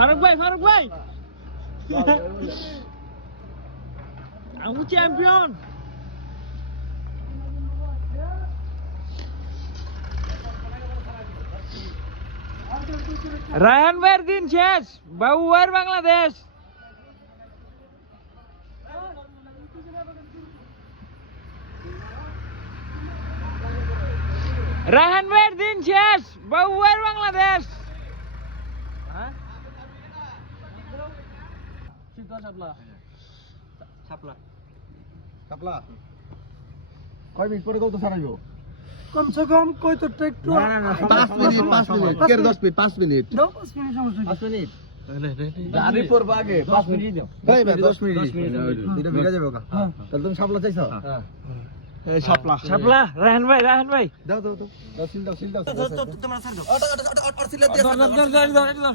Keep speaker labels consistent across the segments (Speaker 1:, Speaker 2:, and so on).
Speaker 1: ফারুক ভাই ফারুক ভাই আমি চ্যাম্পিয়ন রায়হান ভাইয়ের দিন শেষ বাবু ভাইয়ের বাংলাদেশ রায়হান ভাইয়ের দিন শেষ বাবু ভাইয়ের বাংলাদেশ
Speaker 2: কাপলা কয় মিনিট পরে কত ছাড়াইবো?
Speaker 3: কমসে কম কই তো একটু
Speaker 2: পাঁচ মিনিট পাঁচ মিনিট। কে দশ মিনিট? পাঁচ মিনিট।
Speaker 3: দাও পাঁচ মিনিট সমস্যা
Speaker 2: পাঁচ মিনিট। গাড়ি পড়ব আগে। পাঁচ মিনিট দাও। দশ মিনিট। এটা ভিড়া যাবে ওকা। তাহলে তুমি সাপলা চাইছো? সাপলা
Speaker 1: শাপলা রায়হান ভাই রায়হান ভাই।
Speaker 2: দাও দাও দাও। দাও সিল দাও সিল দাও। তোমার সার দাও। অটো অটো অটো সিল দাও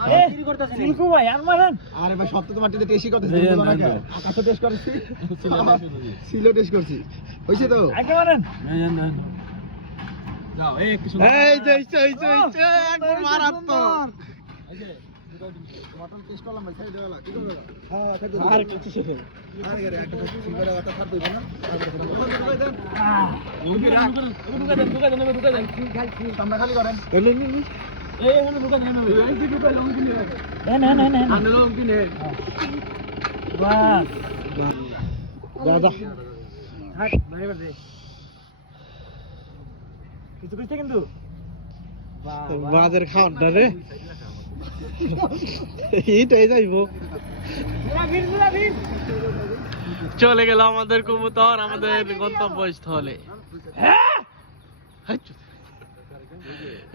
Speaker 1: আর
Speaker 2: আরে ভাই সব তো তোমার টেস্টই করতেছি আকাশে টেস্ট করেছি। সিলো টেস্ট করছি। হইছে তো?
Speaker 4: এই যে এই যে একদম মারাত্মক।
Speaker 2: মটন টেস্ট করলাম ভাই খাই দেওয়ালা কি করবে? হ্যাঁ খাই দেবো।
Speaker 4: আর কিছু
Speaker 2: আরে আরে একটা সিঙ্গারা একটা খাট দিবেন না। আমরা খালি করেন
Speaker 1: হেন হেন হেন হেন বাস
Speaker 4: দাদা
Speaker 1: হাট ভাই বাদে কিছু কিছু কিন্তু?
Speaker 4: বাজার খাওয়ান না রে এইটাই যাইবো। চলে গেল আমাদের কবুতর আমাদের গন্তব্যস্থলে।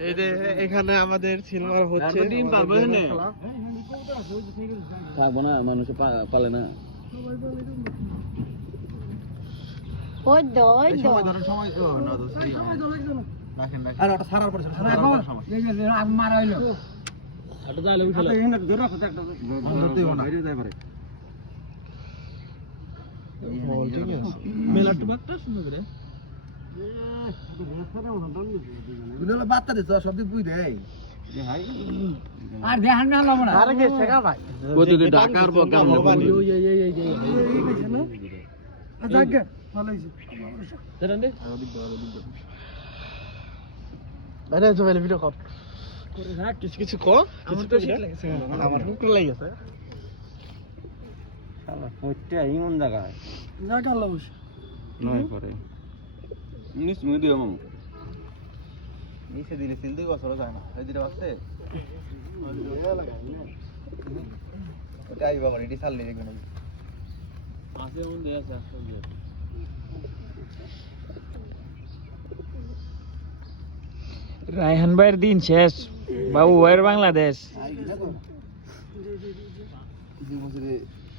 Speaker 4: এই যে এখানে আমাদের সিনেমা হচ্ছে
Speaker 2: থাকব না। মানুষ পালে না।
Speaker 5: ওই তো ওই তো
Speaker 2: সময় ধরেন সময় ও না তো সেই রাখেন রাখেন। আর ওটা সারার পরে
Speaker 3: আমি মারা হইল।
Speaker 2: ধরতে হবে না। যাই পারে।
Speaker 1: মেলাটা বাকটা শুনে করে।
Speaker 2: বার্তা দিছ সব দিক বুঝ দেয়
Speaker 3: আর দেখান না লব না
Speaker 1: আরে গেছে গা ভাই
Speaker 4: ঢাকার কাম
Speaker 3: যাক ভালো হইছে
Speaker 1: জানেন দে
Speaker 4: আরে জমেল ভিডিও কর
Speaker 1: করে রাখ
Speaker 4: কিছু কিছু কর
Speaker 1: আমার তো শীত লাগছে
Speaker 4: আমার মুখ লাগেছে
Speaker 2: ইমন জায়গা নয় নিস মুই দিও মামু নিচে দিলে সিল দুই বছর যায় না এই দিলে আছে ওটা আইবা মানে এটি সাল নিয়ে দেখবেন
Speaker 1: আছে মন আছে আসলে রায়হান ভাইয়ের দিন শেষ বাবু ভাইয়ের বাংলাদেশ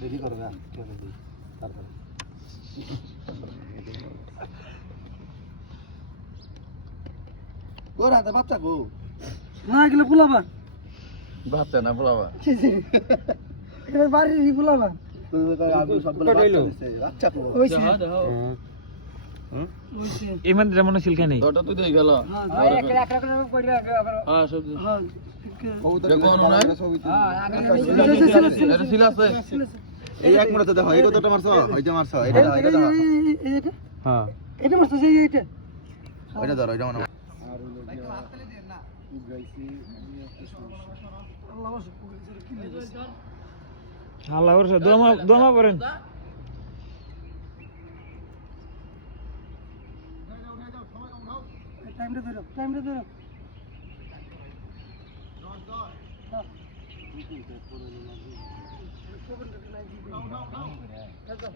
Speaker 2: রেডি ওরা তো বাচ্চা গো
Speaker 3: না এগুলো ফুলাবা
Speaker 2: বাচ্চা না বলাবা
Speaker 3: বাড়ির ফুলাবা হইছে
Speaker 2: হুম
Speaker 1: ইমান যেমন সিলকা
Speaker 2: ওটা তুই দেই গেল।
Speaker 3: হ্যাঁ
Speaker 1: হ্যাঁ
Speaker 3: হ্যাঁ
Speaker 2: ছিল এই এক মিনিট দেখো এই কতটা মারছো এই যে মারছো এটা এটা হ্যাঁ।
Speaker 3: এটা মারছে যে এটা
Speaker 2: ওইটা ধরো এটা মনে
Speaker 3: আল্লাহ
Speaker 1: দোমা দোমা করেন
Speaker 3: টাইমটা ধরো টাইমটা ধরো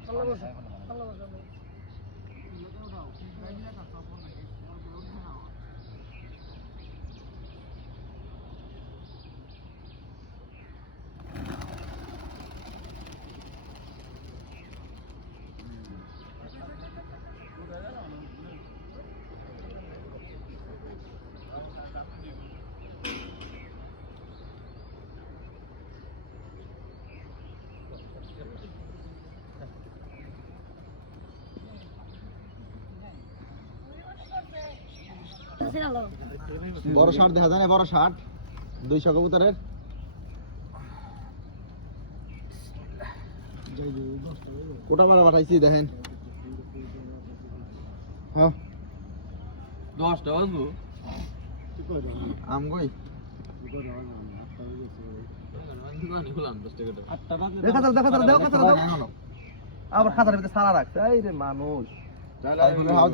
Speaker 3: আল্লাহ আল্লাহ বসে
Speaker 2: বড় শার্ট দেখা যায় না বড় শার্ট দুইশো কবুতরের ওটা মারা পাঠাইছি দেখেন। হ্যাঁ।
Speaker 4: দশটা বাজবো।
Speaker 2: আবার খাতার ভিতরে সারা রাখছে। এই রে মানুষ। হাউস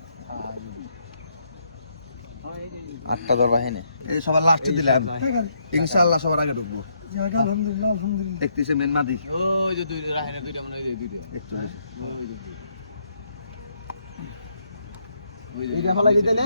Speaker 2: আটটা দর বাহিনী। এই সবার লাস্টে দিলাম। ইনশাআল্লাহ সবার আগে ঢুকবো।
Speaker 3: আলহামদুলিল্লাহ আলহামদুলিল্লাহ
Speaker 2: দেখতেছে মেন মাদি
Speaker 4: ওই যে দুই রাহিনা দুইটা মনে হয় দুইটা
Speaker 2: একটু এইটা ফলা দিতে নে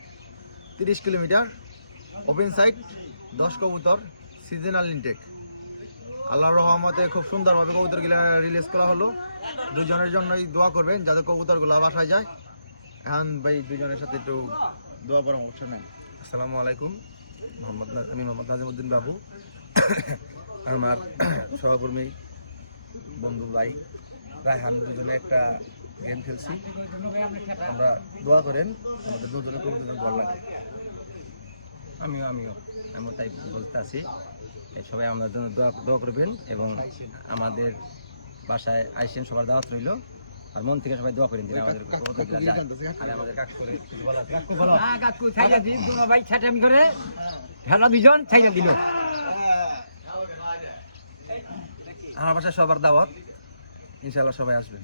Speaker 2: তিরিশ কিলোমিটার ওপেন সাইট দশ কবুতর সিজনাল ইনটেক আল্লাহর রহমতে খুব সুন্দরভাবে কবুতরগুলো রিলিজ করা হলো। দুজনের জন্যই দোয়া করবেন যাতে কবুতরগুলো বাসায় যায়। এখন ভাই, দুজনের সাথে একটু দোয়া পরামর্শ নেন। আসসালামু আলাইকুম। মোহাম্মদ আমি মোহাম্মদ নাজিমুদ্দিন বাবু। আমার সহকর্মী বন্ধু ভাই, রায়হান দুজনে একটা গেম খেলছি। আমরা দোয়া করেন আমাদের দুজনে খুব দুজন ভালো লাগে।
Speaker 6: আমিও আমিও। এমন তাই বলতে আছি। এই সবাই আমাদের জন্য দোয়া দোয়া করবেন এবং আমাদের বাসায় আইসেন সবার দাওয়াত রইল। আর মন থেকে সবাই দোয়া করেন যে আমাদের আমাদের করে কিছু বলার আছে?
Speaker 2: আমার বাসায় সবার দাওয়াত। ইনশাল্লাহ সবাই আসবেন।